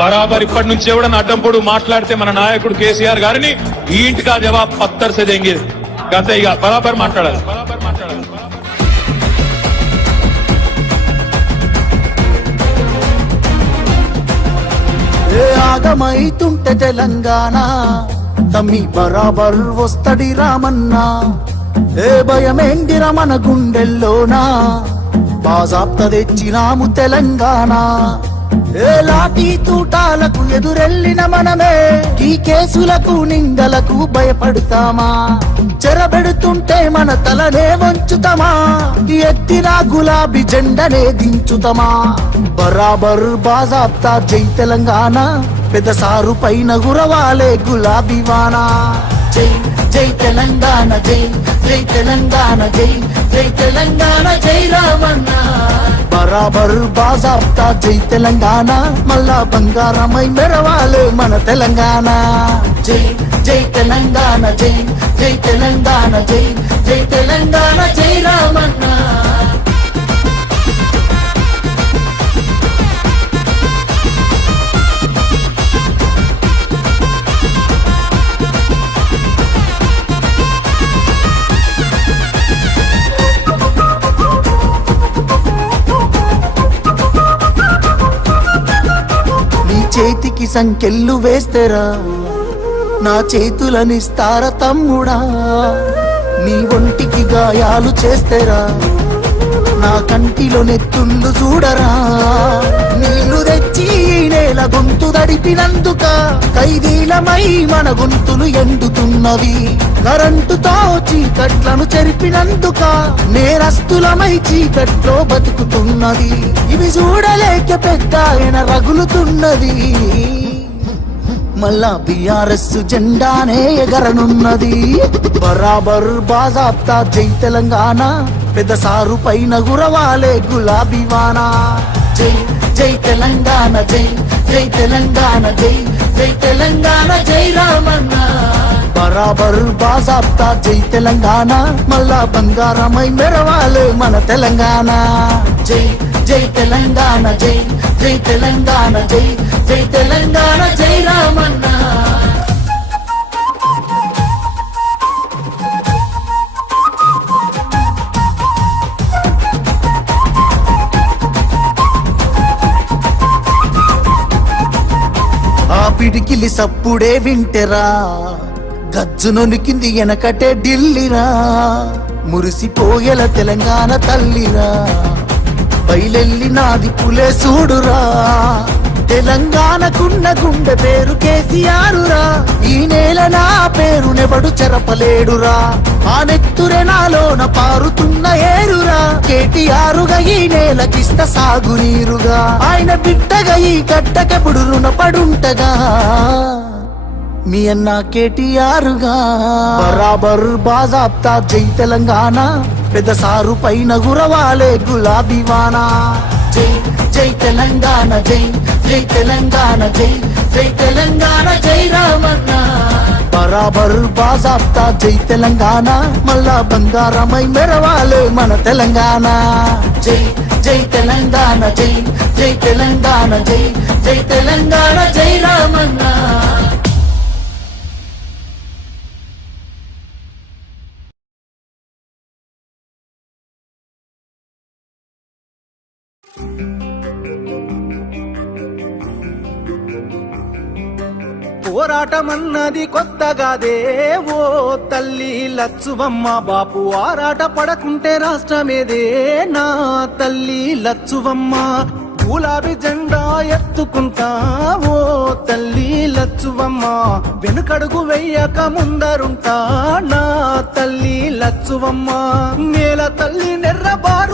బరాబర్ ఇప్పటి నుంచి ఎవడన్నా అడ్డంపొడు మాట్లాడితే మన నాయకుడు కేసీఆర్ గారిని ఈ ఇంటికా జవాబ్ పత్తర్ సే దేంగే గతే ఇక బరాబర్ మాట్లాడాలి. ఆగమైతుంటే తెలంగాణ తమ్మి బరాబర్ వస్తడి రామన్నా. ఏ భయమేందిర మన గుండెల్లోనా బాజాప్త తెచ్చినాము తెలంగాణ. ఏ లాఠీ తూటాలకు ఎదురెళ్ళిన మనమే ఈ కేసులకు నిందలకు భయపడతామా? చెరబెడుతుంటే మన తలనే వంచుతామా? ఎత్తిన గులాబీ జెండనే దించుతామా? బరాబర్ బాజాప్తా జై తెలంగాణ, పెద్ద సారు పైన గురవాలే గులాబీ వానా. జై జై తెలంగాణ, జై జై తెలంగాణ, జై జై తెలంగాణ, జై రామన్న. బరాబర్ బాజాప్తా జై తెలంగాణ, మళ్ళా బంగారమై మెరవాలే మన తెలంగాణ. జై జై తెలంగాణ, జై జై తెలంగాణ, జై జై తెలంగాణ, జై రామన్న. చేతికి సంకెళ్ళు వేస్తేరా నా చేతులనిస్తార తమ్ముడా. నీ ఒంటికి గాయాలు చేస్తేరా నా కంటిలో నెత్తుళ్ళు చూడరా. నీళ్లు తెచ్చి నేల గొంతు దడిపినందుక ఖైదీలమై మన గొంతులు ఎండుతున్నవి. కరెంటుతో చీకట్లను చెరిపినందుక నేరస్తులమై చీకట్లో బతుకుతున్నది. ఇవి చూడలేక పెద్ద ఆయన రగులుతున్నది. మళ్ళా బీఆర్ఎస్ జెండానే ఎగరనున్నది. బరాబర్ బాజాబ్తా జై తెలంగాణ, పెద్ద సారు పైన గురవాలే గులాబీ వానా. జై జై తెలంగాణ, జై జై తెలంగాణ, జై జై తెలంగాణ, జై రామన్న. బరాబర్ బాజాబ్తా జై తెలంగాణ, మళ్ళా బంగారమై మెరవాలే మన తెలంగాణ. జై జై తెలంగాణ, జై జై తెలంగాణ, జై జై తెలంగాణ, జై రామన్న. ఆ పిడికిలి సప్పుడే వింటెరా, గజ్జునొనికింది వెనకటే ఢిల్లీరా. మురిసిపోయేల తెలంగాణ తల్లిరా, బయలెల్లి నాది పులే చూడురా. తెలంగాణకున్న గుండె పేరు కేసీఆరురా, ఈ నేల నా పేరునెవడు చెరపలేడురా. ఆ నెత్తురే నాలోన పారుతున్న ఏరురా, కేటీఆరుగా ఈ నేలకిష్ట సాగునీరుగా. ఆయన బిడ్డగా ఈ గడ్డకెప్పుడు రుణపడుంటగా, మీ అన్న కేటీఆరుగా. బరాబర్ బాజాబ్తా జై తెలంగాణ, పెద్ద సారు పైన గురవాలే గులాబీ వానా. జై జై తెలంగాణ, జై జై తెలంగాణ, జై జై తెలంగాణ, జై రామన్న. బరాబర్ బాజాబ్తా జై తెలంగాణ, మళ్ళా బంగారమై మెరవాలే మన తెలంగాణ. జై జై తెలంగాణ, జై జై తెలంగాణ, జై జై తెలంగాణ, జై రామన్న. పోరాటమన్నది కొత్తగాదే ఓ తల్లి లచ్చువమ్మ. బాపు ఆరాట పడకుంటే రాష్ట్రమేదే నా తల్లి లచ్చువమ్మ. గులాబీ జెండా ఎత్తుకుంటా ఓ తల్లి లచ్చువమ్మ. వెనుకడుగు వెయ్యక ముందరుంటా నా తల్లి లచ్చువమ్మ. నేల తల్లి నెర్రబారు